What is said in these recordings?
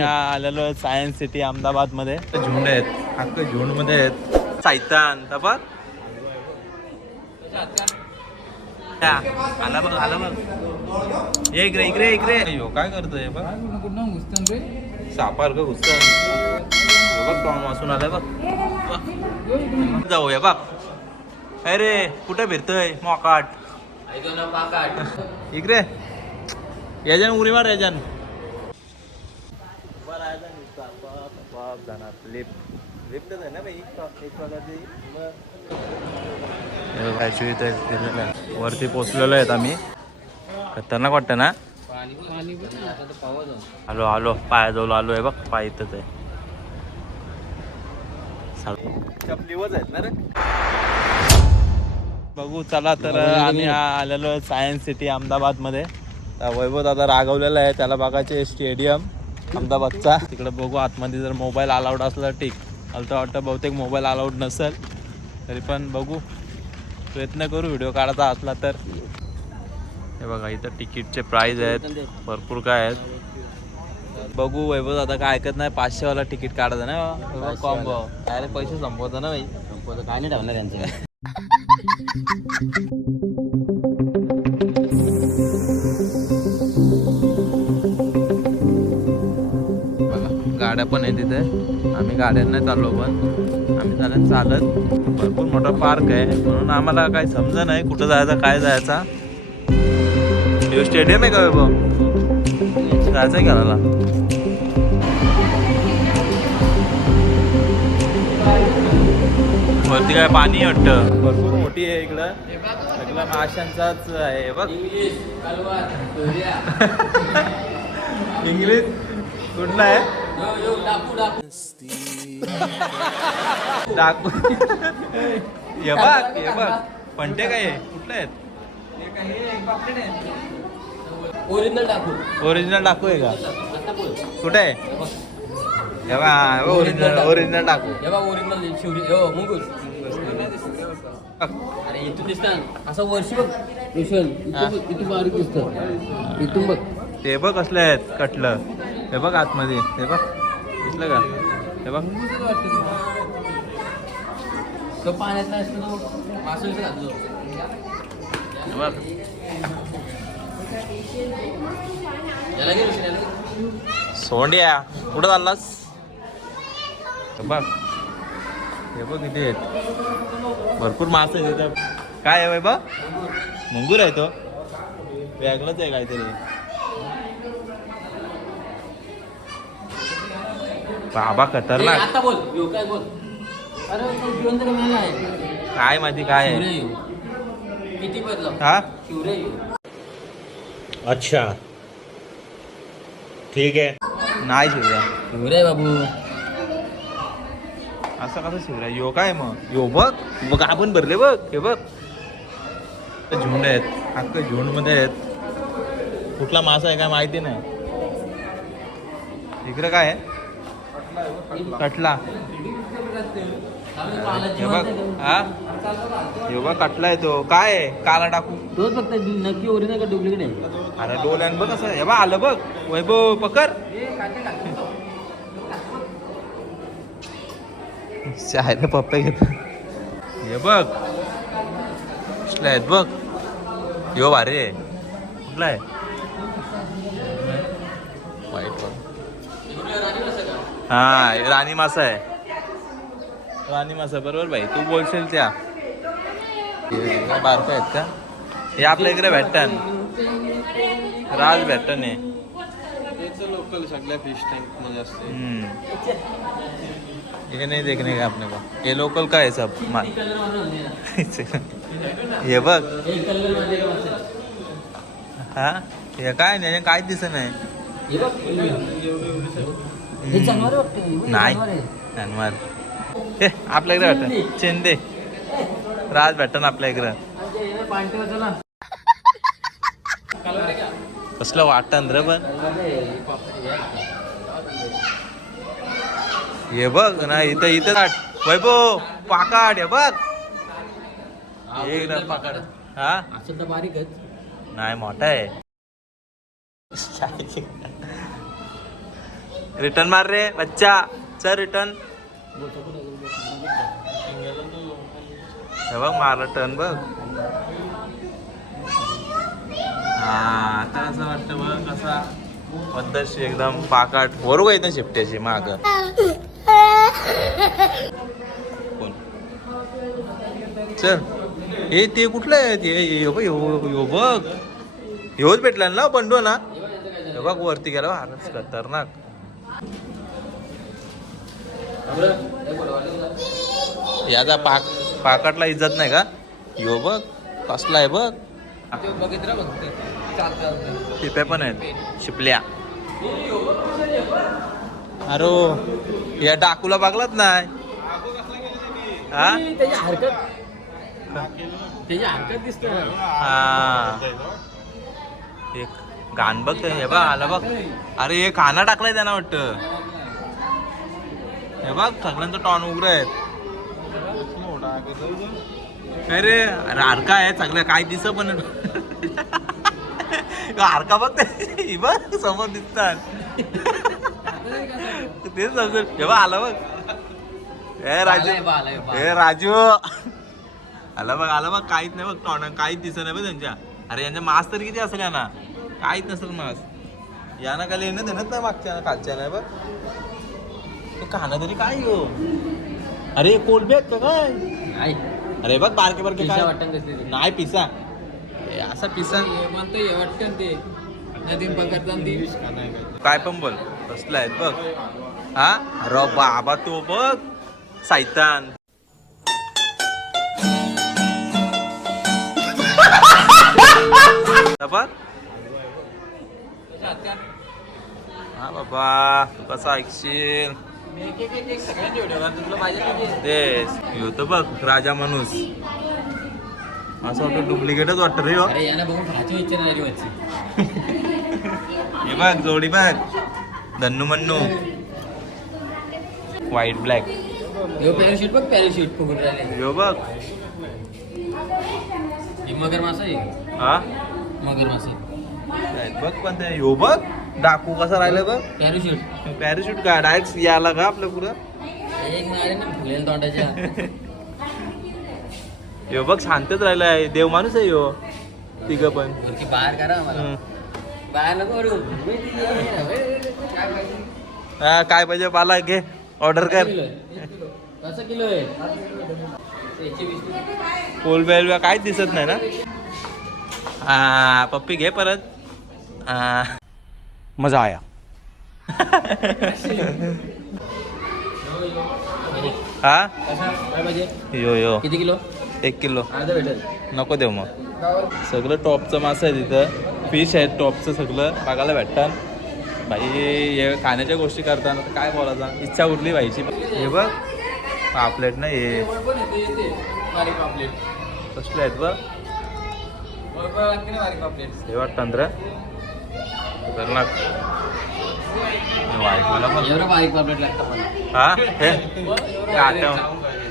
आलेलो science city Ahmedabad मध्ये झुंड आहेत, अख्खे झुंड मध्ये आहेत. सायतान बघ, आला बघ आला बघ. इकडे इकडे इकडे काय करतोय बघ, सापार का घुसत बघ. टॉम वाचून आलाय बघ. जाऊया बघ. अरे कुठे फिरतोय मोकाट इकडे. याजन उरी मार याजन. लिफ्टच आहे ना भाई एक प्रकारची. वरती पोचलेलो आहेत आम्ही. खतरनाक वाटतं ना. आलो आलो पाया जवळ आलोय बघ. पाय इथंच आहे. चपलीवच आहेत ना रे. बघू चला तर आम्ही आलेलो सायन्स सिटी अहमदाबाद मध्ये. वैभव दादा रागवलेला आहे, त्याला बघायचे स्टेडियम अहमदाबादचा. तिकडे बघू आतमध्ये जर मोबाईल अलाउड असला ठीक. मला तर वाटतं बहुतेक मोबाईल अलाउड नसेल, तरी पण बघू प्रयत्न करू व्हिडिओ काढायचा असला तर. हे बघा इथं तिकीटचे प्राइस आहेत भरपूर काय आहेत. बघू वैभव दादा काय ऐकत नाही. 500 वाला तिकीट काढायचं ना कॉम्बो. काय पैसे संपवतं ना भाई. संपवतं काय नाही ठेवणार त्यांचं. गाड्या पण आहे तिथे. आम्ही गाड्यांना चाललो पण आम्ही चालत. भरपूर मोठा पार्क आहे म्हणून आम्हाला काही समजा नाही कुठं जायचं काय जायचा. स्टेडियम आहे का वैभव? जायचं आहे खेळायला. वरती काय पाणी वाटतं भरपूर मोठी आहे इकडं. सगळं माशांचाच आहे बघ. इंग्लिश कुठला आहे? डाकू. हे बघ पंटे काय कुठले आहेत? ओरिजिनल डाकू आहे का? कुठे आहे? ओरिजिनल डाकू. अरे इथून दिसतात असं वर्षी बघ. इथून बारीक दिसत. इथून बघ ते बघ कसले आहेत कटलं. हे बघ आतमध्ये. हे बघ दिसलं का? हे बघ तो पाण्यात असतो सोंड्या. कुठं चाललास? बघ हे बघ किती आहेत. भरपूर मासे आहेत. काय आहे बघ मुंगूर आहे तो. वेगळंच आहे काहीतरी. बाबा खतरनाक. आता बोल काय बोल. अरे जिवंत काय माहिती काय आहे. किती बदल हा शिवरे. अच्छा ठीक आहे. नाही शिवरा शिवरे बाबू. असं कसं शिवरा? यो काय मग यो बघ आपण भरले बघ. हे बघ झुंड आहेत, अख्खे झुंड मध्ये आहेत. कुठला मासा आहे काय माहिती नाही. इकडे काय आहे? कटला. हे बघ हा हे बघ कटला आहे तो. काय आहे? काला टाकू. तोच फक्त नक्की ओरिजिनल का डुप्लिकेट आहे? अरे डोल्यान बघ कसं. हे बघ आलं बघ. वैभव पकड. शाळेने पप्पे घेत. हे बघ कसले आहेत बघ. यो भारी आहे. कुठला आहे? वाईट बघ. हा राणी मासा आहे. राणी मासा बरोबर भाई. तू बोलशील त्या बारका आहेत का? हे आपल्या इकडे भेटन. राज भेटन आहे. लोकल सगळ्या फिश टँक मध्ये असते. ये नहीं देखने का आपने को. ये लोकल का है सब माल. हे बघ हा हे काय नाही काय दिसत नाही. नाही जानवर. हे आपल्या इकडे भेटन. चेंदे राज भेटन आपल्या इकडं. कसलं वाटतं रे पण. हे बघ ना इथं इथं वैभव पाकाड. हे बघ पाकाड. हा असं तर बारीकच नाही मोठा आहे. रिटर्न मार रे बच्चा चल रिटर्न. हे बघ मारलं टर्न बघ. हा आता असं वाटतं बघ कसा पद्धतशी एकदम पाकाट बरोबर आहे ना शेपट्याची माग. कोण चल हे ते कुठलं आहे ते यो बघ ह्योच भेटला ना पंडू ना. हे बघ वरती गेला हारच खतरनाक. याचा पाकाटला इज्जत नाही का. यो बघ कसला आहे बघ. शिप्या पण आहेत शिपल्या. अरे या डाकूला बघलाच नाही. हा त्याची हरकत दिसते. हा एक गाण बघ हे बघ आला बघ. अरे हे खाना टाकलाय त्यांना वाटतं. हे बघ सगळ्यांचं टॉन उघड आहेत. अरे अरे हारका आहे सगळं काय दिस पण हारका बघ ते बघ समोर दिसतात. तेच समजेल. हे बघ आला बघ. हे राजू हे राजू आला बघ काहीच नाही बघ टॉन काहीच दिसत नाही बघ त्यांच्या. अरे यांच्या मास तरी किती असेल यांना काहीच नसेल मास. यांना काय येणं देणंच नाही मागच्या कालच्या नाही बघ. खाणं तरी काय हो. अरे कोलबे आहेत का काय. अरे बघ बारके बारके काय नाही पिसा असा पिसा काय पण बोल कसला आहेत बघ. हा अरे बाबा तो बघ सैतान. हा बाबा तू कसा ऐकशील तेच होतं बघ राजा माणूस. असं वाटतं डुप्लिकेटच वाटत रे. हे बघ जोडी बघ धन्नू मन्नू व्हाईट ब्लॅक. पॅराशूट बघ पॅराशूट फुगून राहिले. यो बघ मगर मासा हा मगर मासा बघ पण ते यो बघ डाकू कसा राहिलं बघ. पॅराशूट का डायरेक्ट याला का आपल्या पुढं फुलेल तोंडाच्या. यो बघ शांतच राहिलाय देव माणूस आहे यो. तिघ पण बाहेर करा बाहेर नको. हा काय पाहिजे पाला घे ऑर्डर कर. कसं किलो आहे. पोल बेल काहीच दिसत नाही ना. हा पप्पी घे परत. मजा आया. हा काय पाहिजे. यो यो किती किलो. 1 किलो अर्धा भेटेल. नको देऊ मग. सगळं टॉपचं मासं आहे तिथं. फिश आहेत टॉपचं सगळं बघायला भेटतात. भाई हे खाण्याच्या गोष्टी करताना काय बोलायचा इच्छा उरली व्हायची. हे बघ पापलेट ना हे कसले आहेत बघ. हे वाटतं तंत्र खतरनाक. वाईट मला बघ एवढं बारीक पापलेट लागतं मला. हा हे आठव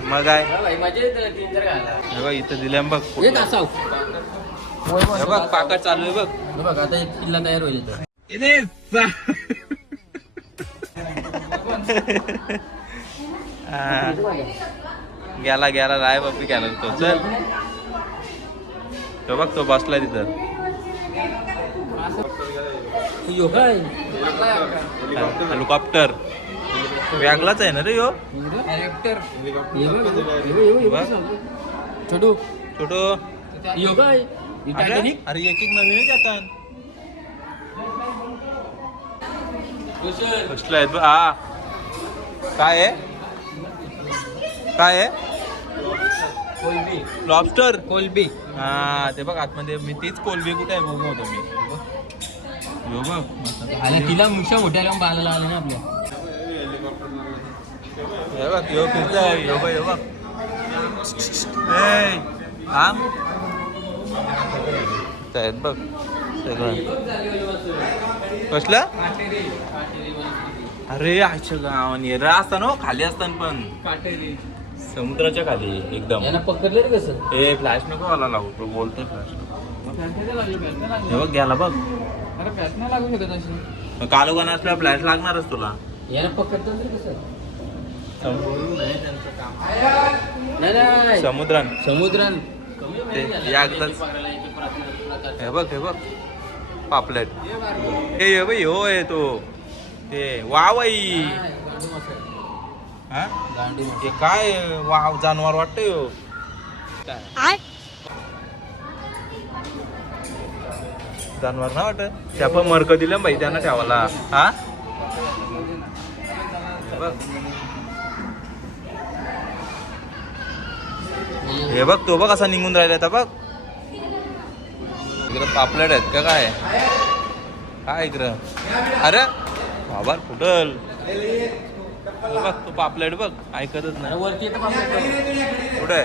मग काय. हे बघ इथं दिल्या बघ. एक असाव. हे बघ पाका चालू आहे बघ. बघ आता एक किल्ला तयार होईल. गेला राय बापी गेला तो. चल तो बघ तो बसलाय तिथं. हेलिकॉप्टर वेगळाच आहे ना रे यो. छोटू छोटो अरे एक नवीनच येतात. कसलं आहेत हा काय आहे कोलबी लॉबस्टर कोलबी. हा ते बघ आतमध्ये मी तीच कोलबी कुठे आहे बघू होतो मी. यो बघ तिला मुशा मोठ्या बांधायला आलं ना आपल्या. हे बघ यो फिरतोय यो बघ हा बघ सगळं कसलं. अरे अच्छा गाव नेरा असताना खाली असताना पण समुद्राच्या खाली एकदम. पकडले रे कसं. हे फ्लॅश नको मला लागू तो बोलतोय फ्लॅश हे बघ गेला बघ. लागू शकत अशी कालोगान असल्यावर फ्लॅश लागणारच तुला. याला पकडतात रे कसं नाही नाही समुद्रान समुद्रान ते एकदाच हे बघ पापलेट हे बाई हो आहे तो ते वावई हा गांडी हे काय वाव जानवर वाटतंय हो जानवर ना वाटत त्या पण मरक दिलं बाई त्यांना ठेवायला हा हे बघ हे बघ तो बघ असा निघून राहिला आता बघ इकडं पापलेट आहेत का काय इकडं अरे बाबा फुटल बघ तो पापलेट बघ ऐकतच नाही वरती येतं पापलेट. कुठे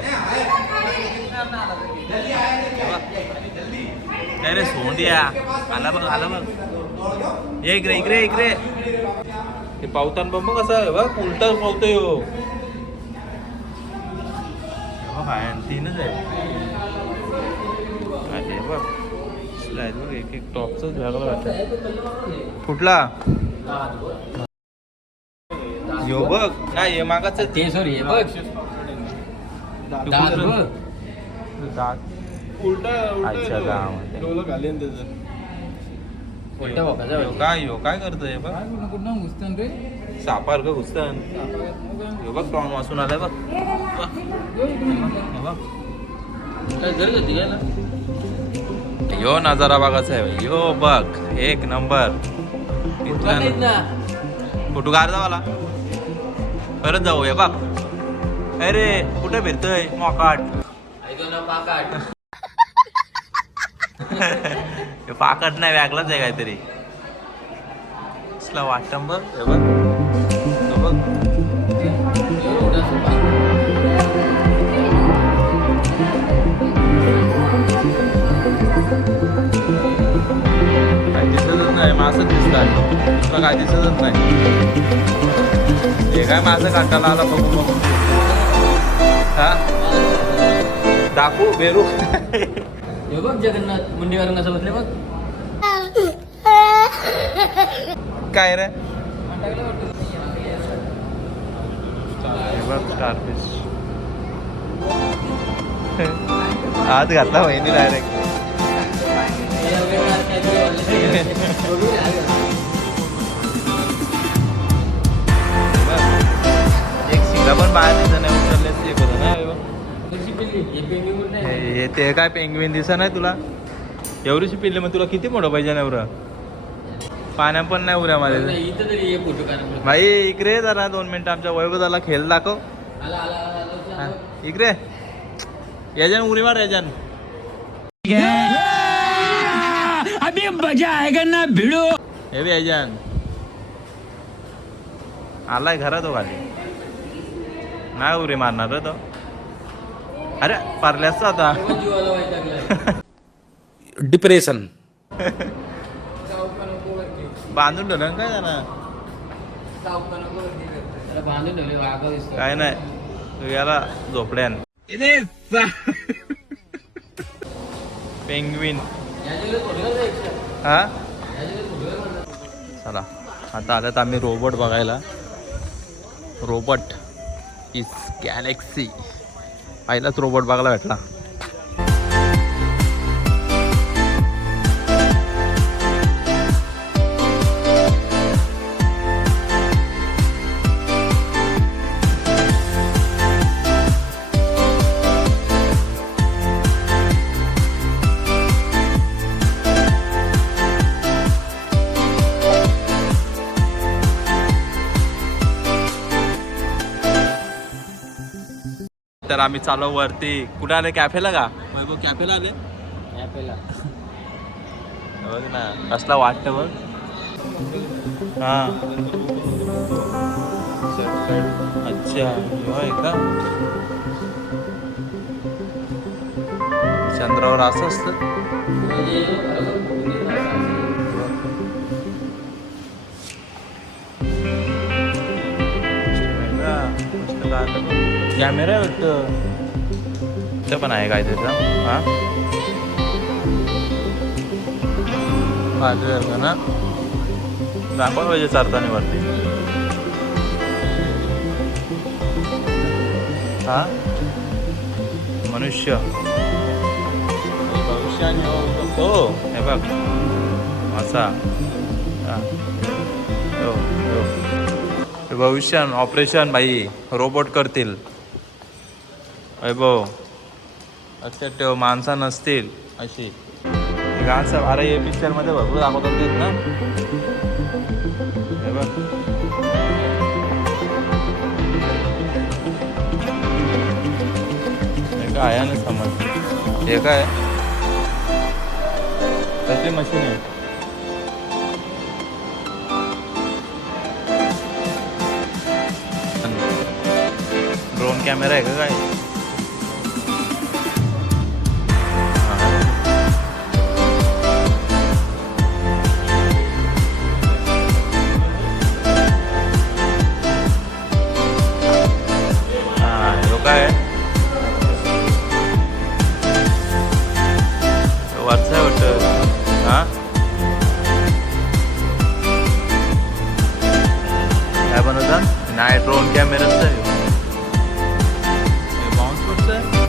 काय रे सोंडिया आला बघ ये इकडे ते पावतान बघ कसं बघ उलटा पावतोय हो काय तीनच आहे अरे बघ स्लाइड बघ एक टॉपच वेगळं वाटतं कुठला यो बघ नाही हे मागाच ते सॉरी हे बघ दात बघ दात अच्छा गाव डोलं घालेन त्याचं उलट्या बापाचा काय करतोय बघ सापार का घुसतन यो बघ टॉन वाचून आलाय बघ काय गरज होती घ्यायला यो नजारा बघायचा आहे यो बघ एक नंबर कुठं गार जावाला परत जाऊ हे बघ अरे कुठे फिरतोय मोकाट ऐकू ना पाकाट पाकट नाही वेगळाच आहे काहीतरी असला वाटतं बघ हे बघ तो बघ काय दिसतच नाही मासं दिसतात तुला काय दिसतच नाही हे काय माझं काटाला आला बघू हा दाखवू बेरू हे बघ जगन्नाथ मुंडीवरून कसं बसले बघ काय रे हे बघ स्टारफिश हात घातला वहिनी डायरेक्ट एक शिंगा पण बाहेर दिसत नाही उचलल्याच एक होतं ना हे ते काय पेंग्विन दिसत नाही तुला एवढीशी पिल्ली मग तुला किती मोठं पाहिजे ना एवढं पाण्या पण नाही उऱ्या माझ्या इथं तरी हे फोटो काढ भाई इकडे जरा 2 मिनिटं आमच्या वैभवाला खेळ दाखव हा, इकडे याच्यान उरी मार याच्यान अभी मजा आएगा ना भिड़ो हे बी याच्यान आलाय घरात हो खाली नाही उरी मारणार रे तो अरे पारल्याच आता जीवाला वैतागलाय डिप्रेशन बांधून ठेवलं काय जाणार त्याला बांधून ठेवले वाघा दिसतो काय नाही तू याला झोपड्यान पेंग्विन हा चला आता आल्यात आम्ही रोबोट बघायला रोबोट इज गॅलेक्सी पहिलाच रोबोट बघायला भेटला तर आम्ही चालू वरती कुठे आले कॅफेला का वैभव कॅफेला आले बघ ना कसला वाटतं बघ हा अच्छा होय का चंद्रावर असं असतं कॅमेरा आहे वाटतं इथं पण आहे काय त्याचा हा ना दाखवा पाहिजे चारतानी वरती हा मनुष्य भविष्यात हो हे बघ असा भविष्यात ऑपरेशन बाई रोबोट करतील वैभव लक्षात ठेव माणसं नसतील अशी गाणं अरे हे पिक्चर मध्ये भरपूर दाखवतात तेच ना हे बघ हे काय आहे ना समज हे काय कसली मशीन आहे ड्रोन कॅमेरा आहे का काय काय वरचं आहे वाटतं हा काय बनवता नाही ड्रोन कॅमेराच आहे बाउन्स कुठचं आहे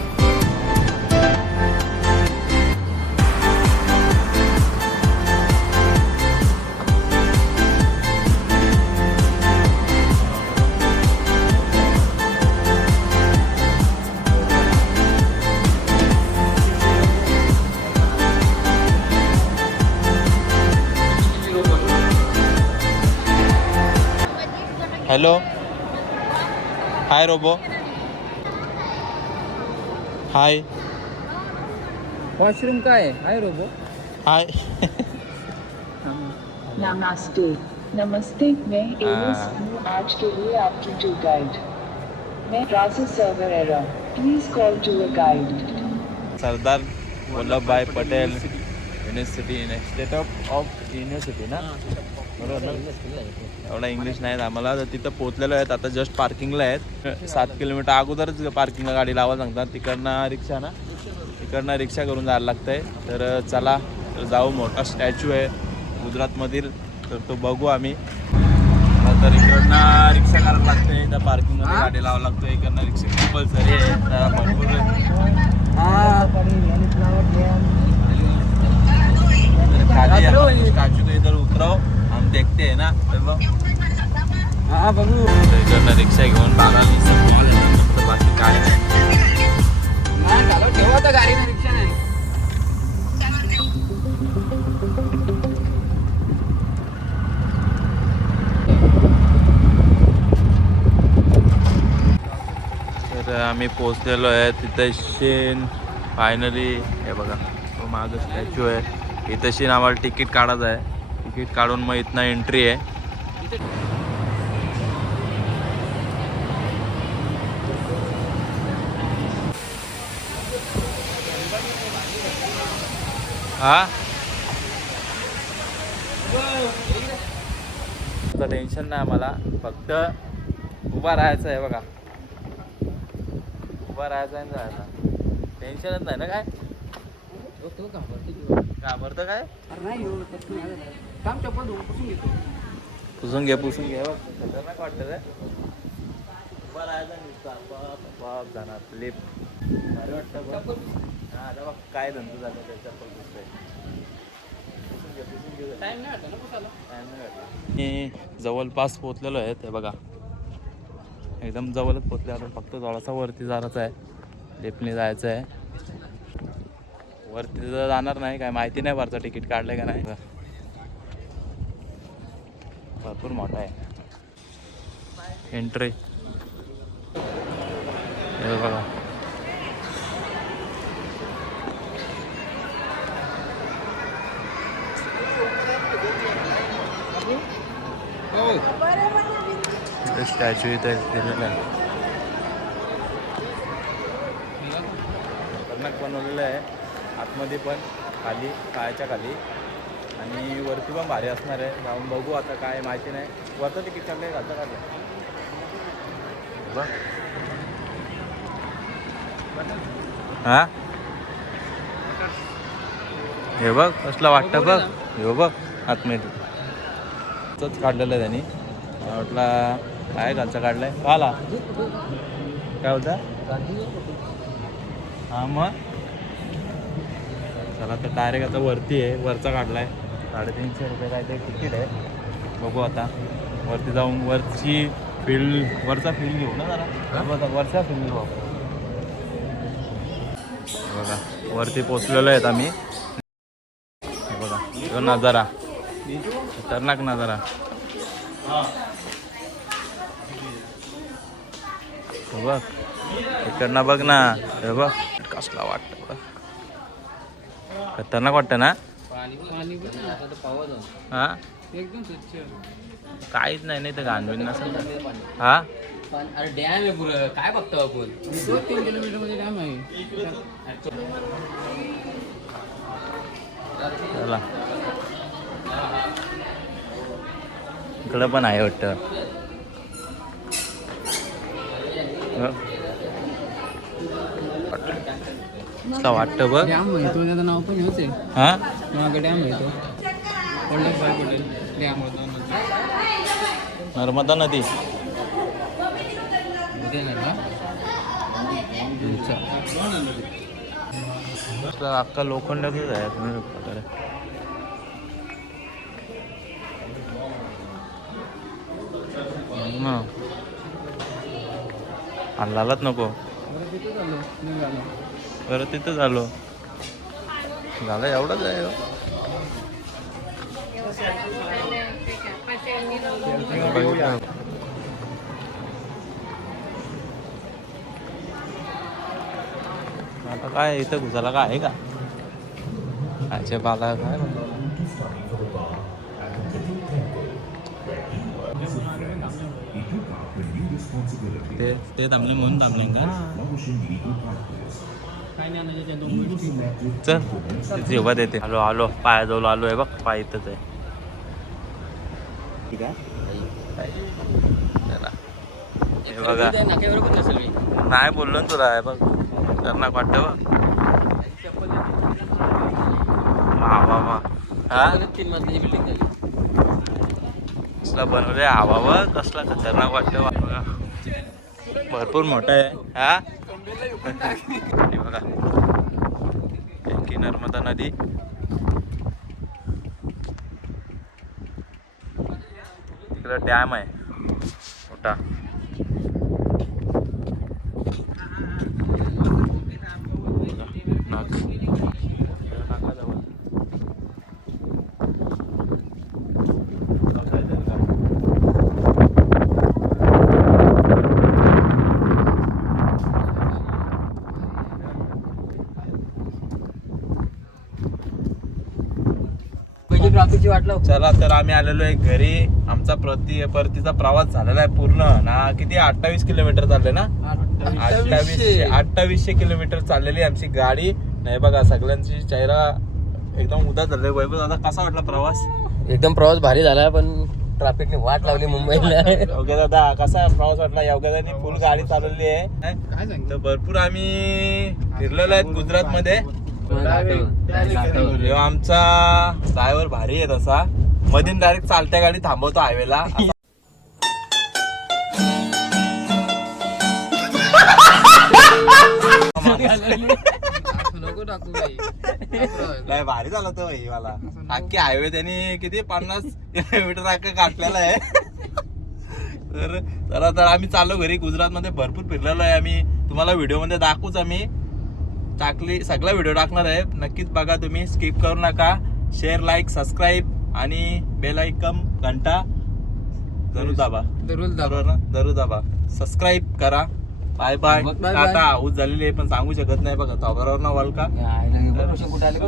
हॅलो हाय रोबो हाय वॉशरूम काय आहे रोबो हाय नमस्ते नमस्ते मैं एलिस हूँ आज के लिए आपकी टूर गाइड मैं process server error please call to a guide Sardar Vallabhbhai Patel university state of university ना बरोबर ना एवढा इंग्लिश नाही आम्हाला तर तिथं पोहोचलेलो आहेत आता जस्ट पार्किंगला आहेत 7 किलोमीटर अगोदरच पार्किंगला गाडी लावायला सांगतात तिकडनं रिक्षा करून जायला लागतंय तर चला तर जाऊ मोठा स्टॅच्यू आहे गुजरातमधील तर तो बघू आम्ही तर इकडनं रिक्षा करायला लागते त्या पार्किंगमध्ये गाडी लावावं लागतं इकडनं रिक्षा कंपल्सरी आहे त्याला भरपूर स्टॅच्यू तो इधर उतराव हम देखते है ना हा बघू इकडनं रिक्षा घेऊन बागायला बाकी काय नाही ठेवा तर गाडी रिक्षा नाही तर आम्ही पोचलेलो आहे तिथे शेन फायनली हे बघा तो मागं स्टॅच्यू आहे इथे शेन आम्हाला तिकीट काढायचं आहे तिकीट काढून मग इथनं एंट्री आहे हा टेन्शन नाही आम्हाला फक्त उभा राहायचं आहे बघा उभा राहायचं आहे जायचं टेन्शनच नाही ना काय घाबरतं काय पुसून घे खतरनाक वाटतं काय उभा राहायचा नुसतं जाणार लिफ्ट भारी वाटतं हा आता बघ काय धंदा झाला त्याच्या मी जवळपास पोचलेलो आहे ते बघा एकदम जवळच पोचले आता फक्त थोडासा वरती जायचं आहे लिफ्टने जायचं आहे वरती तर जाणार नाही काय माहिती नाही वरचं तिकीट काढलं का नाही भरपूर मोठा आहे एंट्री हे बघा स्टॅच्यू इथे दिलेला आहे खतरनाक बनवलेलं आहे आतमध्ये पण खाली पायाच्या खाली आणि वरती पण भारी असणार आहे जाऊन बघू आता काय माहिती नाही वरचं तिकीट काढलं घालतं काढलं हा हे बघ कसलं वाटतं बघ हे बघ आतमध्ये काढलेलं आहे त्यांनी म्हटलं काय घालचं काढलंय काला काय होता हा मग चला तर डायरेक्ट आता वरती आहे, वरचा काढलाय 350 रुपये काय ते तिकीट आहे. बघू आता वरती जाऊन वरची वरचा फील घेऊ ना जरा. बघा वरचा फील घेऊ. बघा वरती पोचलेलो आहेत आम्ही. बघा तो नजारा खतरनाक नजारा. बघ इकडनं बघ ना. हे बघ कसला वाटतं बघ. खतरनाक वाटतं ना. हा एकदम स्वच्छ. काहीच नाही तर घाणबिण नसेल. हा अरे डॅम आहे पुरं. काय बघतो आपण? 2-3 किलोमीटर मध्ये डॅम आहे. चला इकडं पण आहे वाटतं. कसला वाटतं बघ. डॅम आहे तो. त्याचं नाव पण हेच आहे. हा मागे डॅम आहे तो. डॅम नर्मदा नदी. अख्खा लोखंडाचंच आहे प्रकारे. हल्लालाच नको. बरं तिथं झालो झालं एवढंच आहे. आता काय इथं घुसाला काय आहे का. अच्छा बाला काय ते थांबले म्हणून थांबले का. चल तिथे उभा देते. आलो पायाजवळ आलो आहे बघ. पाय इथंच आहे. ठीक आहे चला हे बघा. नाही बोललो ना तुला. आहे बघ खतरनाक वाटतं बघ. वा हा 3 मजलीची बिल्डिंग झाली. कसला बनवलंय हवा बघ. कसला खतरनाक वाटतं बघा. भरपूर मोठा आहे. हा हे बघा की नर्मदा नदी. इकडे डॅम आहे मोठा. ट्रॅफिकची वाट लाव. चला तर आम्ही आलेलो आहे घरी. आमचा परतीचा प्रवास झालेला आहे पूर्ण ना. किती 28 किलोमीटर चालले ना. 2800 किलोमीटर चाललेली आमची गाडी. नाही बघा सगळ्यांची चेहरा एकदम उदास झाले. वैभव दादा कसा वाटला प्रवास. एकदम प्रवास भारी झाला पण ट्रॅफिकने वाट लावली मुंबईला. योग्य दादा कसा प्रवास वाटला. योग्य दादानी फुल गाडी चालवली आहे. तर भरपूर आम्ही फिरलेलो आहेत गुजरात मध्ये. आमचा ड्रायव्हर भारी आहे तसा. मधीन डायरेक्ट चालत्या गाडी थांबवतो हायवेला. नाही भारी झाला तो भाई मला. अख्खी हायवे त्यांनी किती 50 किलोमीटर अख्खा काढलेला आहे. तर चला तर आम्ही चाललो घरी. गुजरात मध्ये भरपूर फिरलेलो आहे आम्ही. तुम्हाला व्हिडिओ मध्ये दाखवूच. आम्ही सगळा व्हिडिओ टाकणार आहे. नक्कीच बघा तुम्ही. स्किप करू नका. शेअर लाईक सबस्क्राईब आणि बेल आयकॉन घंटा जरूर दाबा. जरूर दाबा. सबस्क्राईब करा. Bye bye. टाटा. आऊस झालेली आहे पण सांगू शकत नाही बघा. तोबरावर ना वळका. कुठे आले